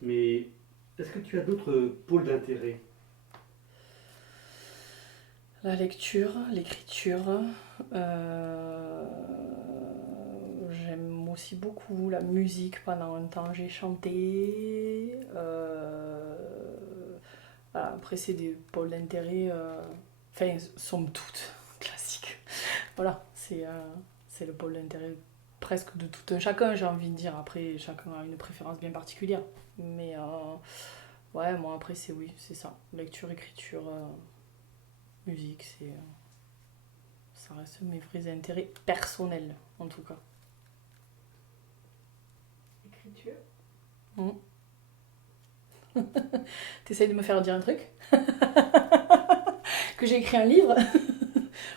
Mais est-ce que tu as d'autres pôles d'intérêt? La lecture, l'écriture. euh, J'aime aussi beaucoup la musique. Pendant un temps, j'ai chanté. Voilà, après, c'est des pôles d'intérêt. Enfin, somme toute, classiques. Voilà, c'est le pôle d'intérêt presque de tout un chacun, j'ai envie de dire. Après, chacun a une préférence bien particulière. Mais ouais, moi, après, c'est oui, c'est ça. Lecture, écriture, musique, ça reste mes vrais intérêts personnels, en tout cas. Écriture. Mm. T'essayes de me faire dire un truc? Que j'ai écrit un livre?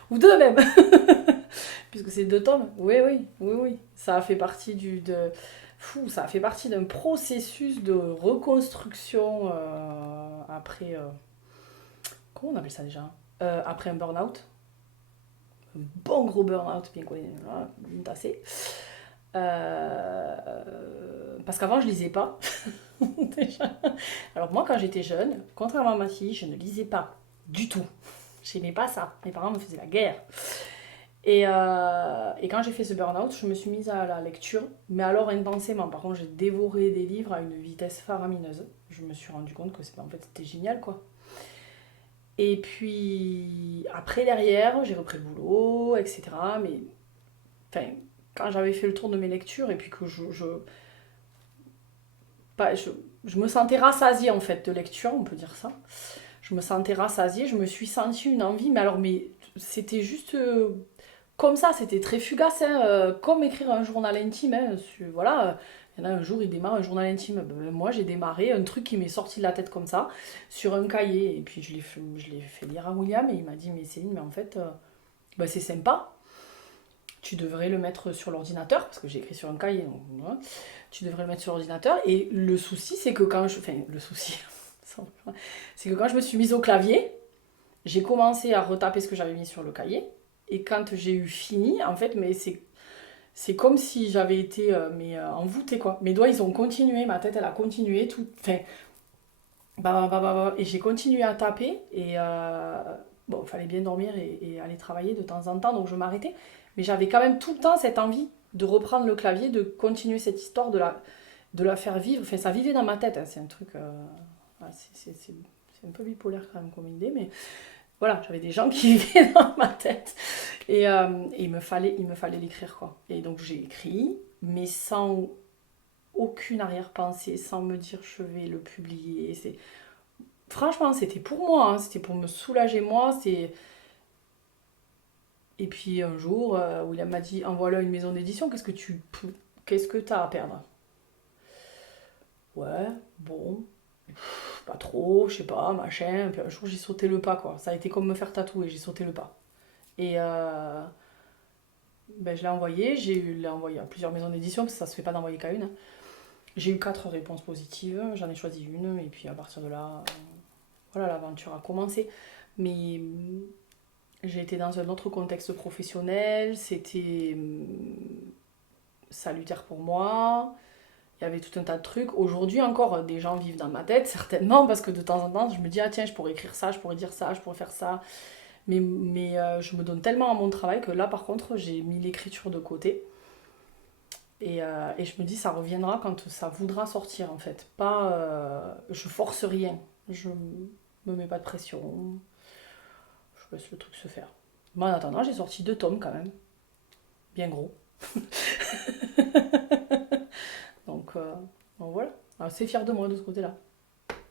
Ou deux même? Puisque c'est deux tomes. Oui, oui, oui, oui. Ça a fait partie ça a fait partie d'un processus de reconstruction après... comment on appelle ça déjà? Après un burn-out. Un bon gros burn-out, bien connu, voilà, bien tassé. Parce qu'avant, je lisais pas. Déjà. Alors moi, quand j'étais jeune, contrairement à ma fille, je ne lisais pas du tout. J'aimais pas ça. Mes parents me faisaient la guerre. Et quand j'ai fait ce burn-out, je me suis mise à la lecture, mais alors intensément. Par contre, j'ai dévoré des livres à une vitesse faramineuse. Je me suis rendu compte que en fait, c'était génial, quoi. Et puis, après, derrière, j'ai repris le boulot, etc. Mais, enfin, quand j'avais fait le tour de mes lectures, et puis que pas, je me sentais rassasiée, en fait, de lecture, on peut dire ça. Je me sentais rassasiée, je me suis sentie une envie, mais c'était juste comme ça, c'était très fugace, hein, comme écrire un journal intime. Hein, voilà, il y en a un jour, il démarre un journal intime. Ben, moi, j'ai démarré un truc qui m'est sorti de la tête comme ça, sur un cahier. Et puis, je l'ai fait lire à William et il m'a dit, mais Céline, mais en fait, ben, c'est sympa. Tu devrais le mettre sur l'ordinateur, parce que j'ai écrit sur un cahier. Donc, voilà. Tu devrais le mettre sur l'ordinateur. Et le souci, c'est que quand je... Enfin, le souci, c'est que quand je me suis mise au clavier, j'ai commencé à retaper ce que j'avais mis sur le cahier. Et quand j'ai eu fini, en fait, mais c'est comme si j'avais été envoûtée, quoi. Mes doigts, ils ont continué, ma tête, elle a continué, tout. Enfin, et j'ai continué à taper. Et bon, il fallait bien dormir et aller travailler de temps en temps, donc je m'arrêtais. Mais j'avais quand même tout le temps cette envie de reprendre le clavier, de continuer cette histoire, de la faire vivre. Enfin, ça vivait dans ma tête, hein. C'est un truc. Ouais, c'est un peu bipolaire quand même comme idée, mais voilà, j'avais des gens qui vivaient dans ma tête. Et il me fallait l'écrire, quoi. Et donc j'ai écrit, mais sans aucune arrière-pensée, sans me dire je vais le publier. Franchement, c'était pour moi, hein, c'était pour me soulager moi. Et puis un jour, William m'a dit, envoie-le à une maison d'édition, qu'est-ce que t'as à perdre? Ouais, bon, pas trop, je sais pas, machin. Puis un jour, j'ai sauté le pas, quoi. Ça a été comme me faire tatouer, j'ai sauté le pas. Et ben, je l'ai envoyé à plusieurs maisons d'édition, parce que ça se fait pas d'envoyer qu'à une, hein. J'ai eu 4 réponses positives, j'en ai choisi une, et puis à partir de là, voilà, l'aventure a commencé. Mais j'ai été dans un autre contexte professionnel, c'était salutaire pour moi, il y avait tout un tas de trucs. Aujourd'hui encore, des gens vivent dans ma tête, certainement, parce que de temps en temps, je me dis, ah tiens, je pourrais écrire ça, je pourrais dire ça, je pourrais faire ça. Mais je me donne tellement à mon travail que là, par contre, j'ai mis l'écriture de côté. Et je me dis, ça reviendra quand ça voudra sortir, en fait. Pas, je force rien. Je me mets pas de pression. Je laisse le truc se faire. Mais en attendant, j'ai sorti 2 tomes quand même. Bien gros. Donc, euh, donc voilà. Alors, c'est fier de moi de ce côté-là.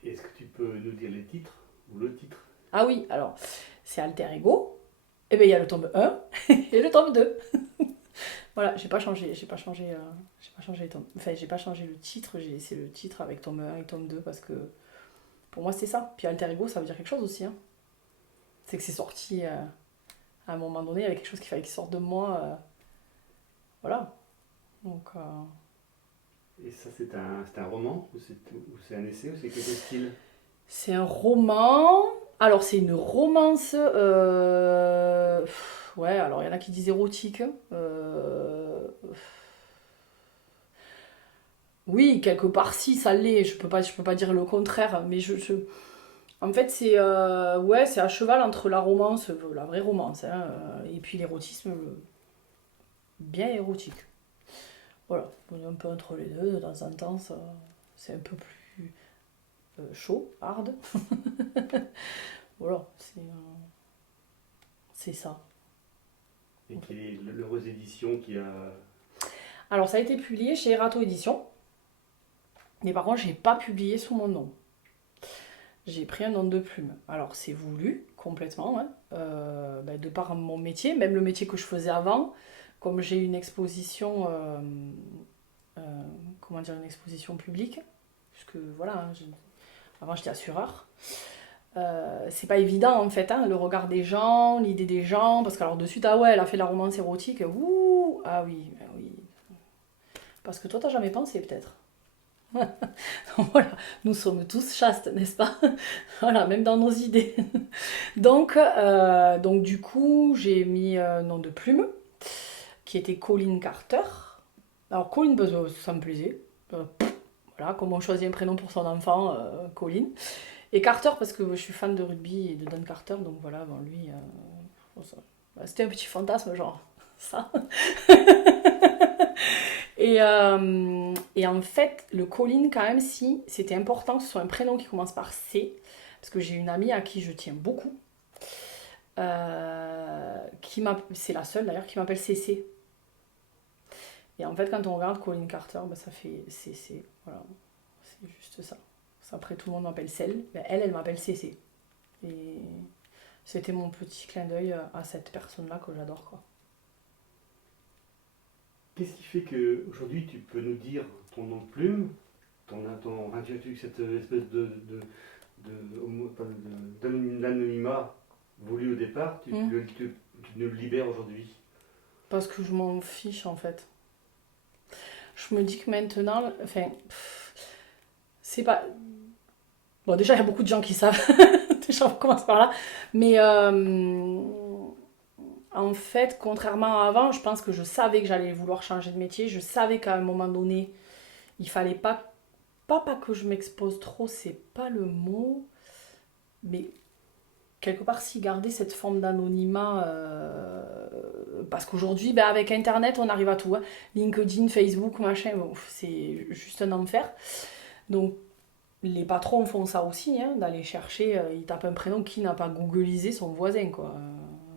Est-ce que tu peux nous dire les titres ou le titre? Ah oui, alors, c'est Alter Ego. Et bien, il y a le tome 1 et le tome 2. Voilà, j'ai pas changé les tomes. Enfin, j'ai pas changé le titre, j'ai laissé le titre avec tome 1 et tome 2 parce que pour moi c'est ça. Puis Alter Ego, ça veut dire quelque chose aussi, hein. C'est que c'est sorti à un moment donné, il y avait quelque chose qu'il fallait qu'il sorte de moi. Voilà. Donc, Et ça, c'est un roman ou c'est un essai ou c'est quel style? c'est un roman. Alors, c'est une romance. Ouais, alors il y en a qui disent érotique. Oui, quelque part, si, ça l'est. Je peux pas dire le contraire. Mais en fait, c'est ouais, c'est à cheval entre la romance, la vraie romance, hein, et puis l'érotisme bien érotique. Voilà, on est un peu entre les deux. De temps en temps, c'est un peu plus chaud, hard. Voilà, c'est ça. Et quelle est l'heureuse édition qui a... Alors, ça a été publié chez Erato Édition. Mais par contre, j'ai pas publié sous mon nom. J'ai pris un nom de plume. Alors, c'est voulu, complètement, hein, de par mon métier, même le métier que je faisais avant, comme j'ai une exposition, comment dire, une exposition publique, puisque voilà, hein, avant j'étais assureur. C'est pas évident en fait, hein, le regard des gens, l'idée des gens, parce qu'alors de suite, ah ouais, elle a fait la romance érotique, ouh, ah oui, ben oui. Parce que toi, t'as jamais pensé peut-être. Voilà, nous sommes tous chastes, n'est-ce pas? Voilà, même dans nos idées. Donc du coup, j'ai mis un nom de plume, qui était Colleen Carter. Alors Colleen, parce que ça me plaisait. Voilà, comme on choisit un prénom pour son enfant, Colleen. Et Carter, parce que je suis fan de rugby et de Don Carter, donc voilà, bon, lui, c'était un petit fantasme, genre, ça. Et en fait, le Colin, quand même, si c'était important que ce soit un prénom qui commence par C, parce que j'ai une amie à qui je tiens beaucoup, c'est la seule d'ailleurs qui m'appelle CC. Et en fait, quand on regarde Colin Carter, ben, ça fait CC. Voilà, c'est juste ça. Après, tout le monde m'appelle Celle. Ben, elle m'appelle CC. Et c'était mon petit clin d'œil à cette personne-là que j'adore, quoi. Qu'est-ce qui fait qu'aujourd'hui tu peux nous dire ton nom de plume, cette espèce d'anonymat voulu au départ, tu ne le libères aujourd'hui? Parce que je m'en fiche, en fait. Je me dis que maintenant, enfin, c'est pas... Bon, déjà, il y a beaucoup de gens qui savent. Déjà, on commence par là. Mais en fait, contrairement à avant, je pense que je savais que j'allais vouloir changer de métier. Je savais qu'à un moment donné, il fallait pas que je m'expose trop, c'est pas le mot. Mais quelque part, si garder cette forme d'anonymat, parce qu'aujourd'hui, ben, avec Internet, on arrive à tout, hein. LinkedIn, Facebook, machin, bon, c'est juste un enfer. Donc, les patrons font ça aussi, hein, d'aller chercher, ils tapent un prénom qui n'a pas googlisé son voisin, quoi.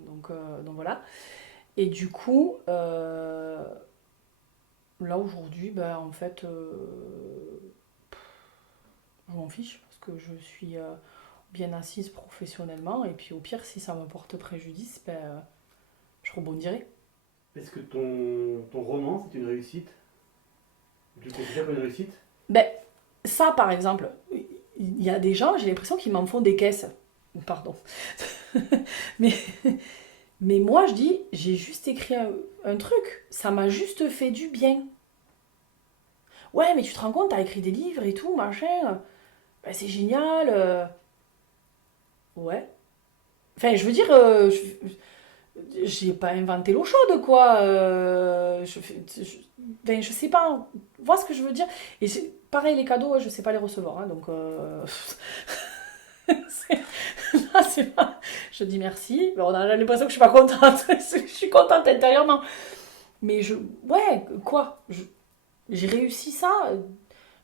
Donc voilà. Et du coup, là aujourd'hui, ben, en fait, je m'en fiche parce que je suis bien assise professionnellement et puis au pire, si ça me porte préjudice, ben, je rebondirai. Est-ce que ton roman, c'est une réussite? Tu le considères comme une réussite? Ben, ça, par exemple, il y a des gens, j'ai l'impression qu'ils m'en font des caisses. Pardon. mais, mais moi, je dis, j'ai juste écrit un truc. Ça m'a juste fait du bien. Ouais, mais tu te rends compte, t'as écrit des livres et tout, machin. Ben, c'est génial. Ouais. Enfin, je veux dire, j'ai pas inventé l'eau chaude, quoi. Ben, je sais pas. Vois ce que je veux dire? Et pareil, les cadeaux, je sais pas les recevoir, hein, donc là, c'est pas... Je dis merci. Ben, on a l'impression que je suis pas contente. Je suis contente intérieurement. Mais ouais, quoi? J'ai réussi ça.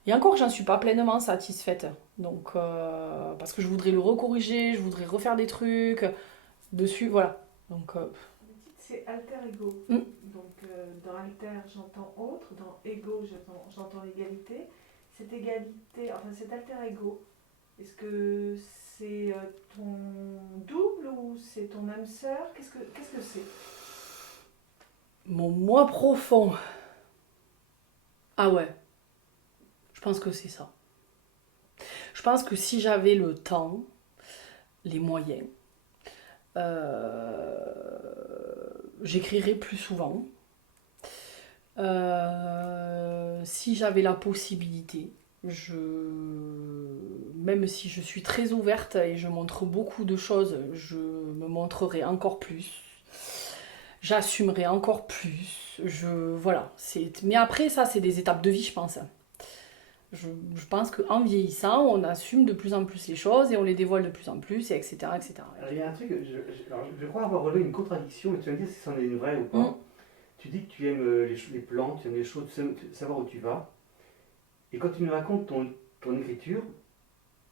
Et encore, j'en suis pas pleinement satisfaite. Donc, parce que je voudrais le recorriger, je voudrais refaire des trucs dessus, voilà. Donc, Le titre c'est Alter Ego. Donc dans Alter j'entends autre, dans Ego j'entends égalité. Cette égalité, enfin cet Alter Ego, est-ce que c'est ton double ou c'est ton âme sœur? Qu'est-ce que c'est? mon moi profond. Ah ouais, je pense que c'est ça. Je pense que si j'avais le temps, les moyens, euh, j'écrirais plus souvent. Si j'avais la possibilité, même si je suis très ouverte et je montre beaucoup de choses, je me montrerai encore plus. J'assumerai encore plus. Voilà. Mais après, ça, c'est des étapes de vie, je pense. Je pense qu'en vieillissant, on assume de plus en plus les choses et on les dévoile de plus en plus, et etc. etc. Alors, il y a un truc, alors, je crois avoir relevé une contradiction, et tu vas me dire si c'en est une vraie ou pas. Tu dis que tu aimes les plantes, tu aimes les choses, tu sais savoir où tu vas. Et quand tu nous racontes ton écriture,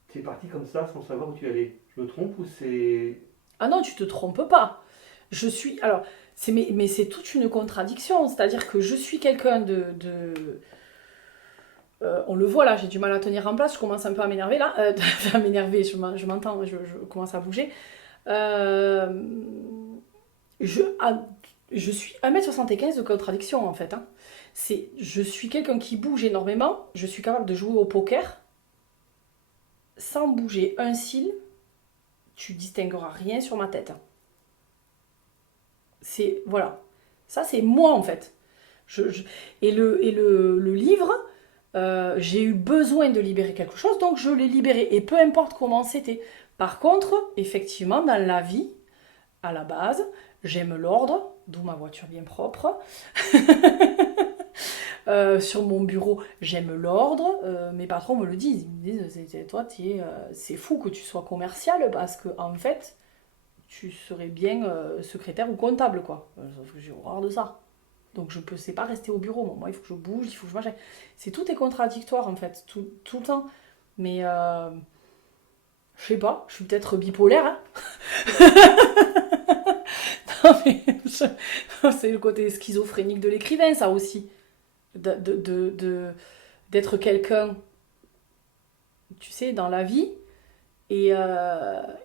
tu es parti comme ça sans savoir où tu allais. Je me trompe ou c'est... Ah non, tu te trompes pas. Je suis... Alors, mais c'est toute une contradiction. C'est-à-dire que je suis quelqu'un on le voit là, j'ai du mal à tenir en place, je commence un peu à m'énerver là. À m'énerver, je m'entends, je commence à bouger. Euh, je suis 1m75 de contradiction en fait. Hein. Je suis quelqu'un qui bouge énormément, je suis capable de jouer au poker sans bouger un cil, tu distingueras rien sur ma tête. C'est, voilà, ça c'est moi en fait. Et le livre, j'ai eu besoin de libérer quelque chose, donc je l'ai libéré, et peu importe comment c'était. Par contre, effectivement, dans la vie, à la base, j'aime l'ordre, d'où ma voiture bien propre. Sur mon bureau, j'aime l'ordre. Mes patrons me le disent. Ils me disent, toi, c'est fou que tu sois commercial parce que en fait, tu serais bien secrétaire ou comptable, quoi. Sauf que j'ai horreur de ça. Donc je ne sais pas rester au bureau. Moi, il faut que je bouge, il faut que je mange. Tout est contradictoire, en fait, tout le temps. Mais je sais pas, je suis peut-être bipolaire, hein. Non, mais c'est le côté schizophrénique de l'écrivain, ça aussi. D'être quelqu'un, tu sais, dans la vie, et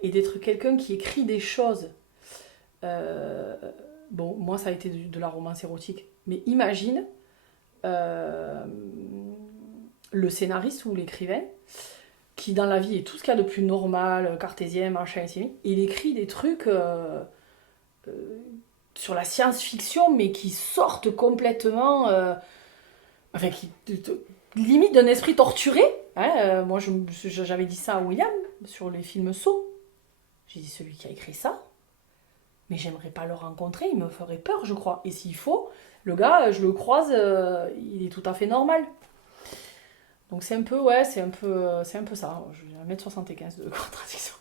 d'être quelqu'un qui écrit des choses. Bon, moi, ça a été de la romance érotique. Mais imagine le scénariste ou l'écrivain qui, dans la vie, est tout ce qu'il y a de plus normal, cartésien, machin, etc. Il écrit des trucs sur la science-fiction, mais qui sortent complètement... enfin, limite d'un esprit torturé. Hein, moi, j'avais dit ça à William sur les films Saw. J'ai dit, celui qui a écrit ça, mais j'aimerais pas le rencontrer, il me ferait peur, je crois. Et s'il faut, le gars, je le croise, il est tout à fait normal. Donc c'est un peu, ouais, c'est un peu ça. J'ai 1m75 de contradiction.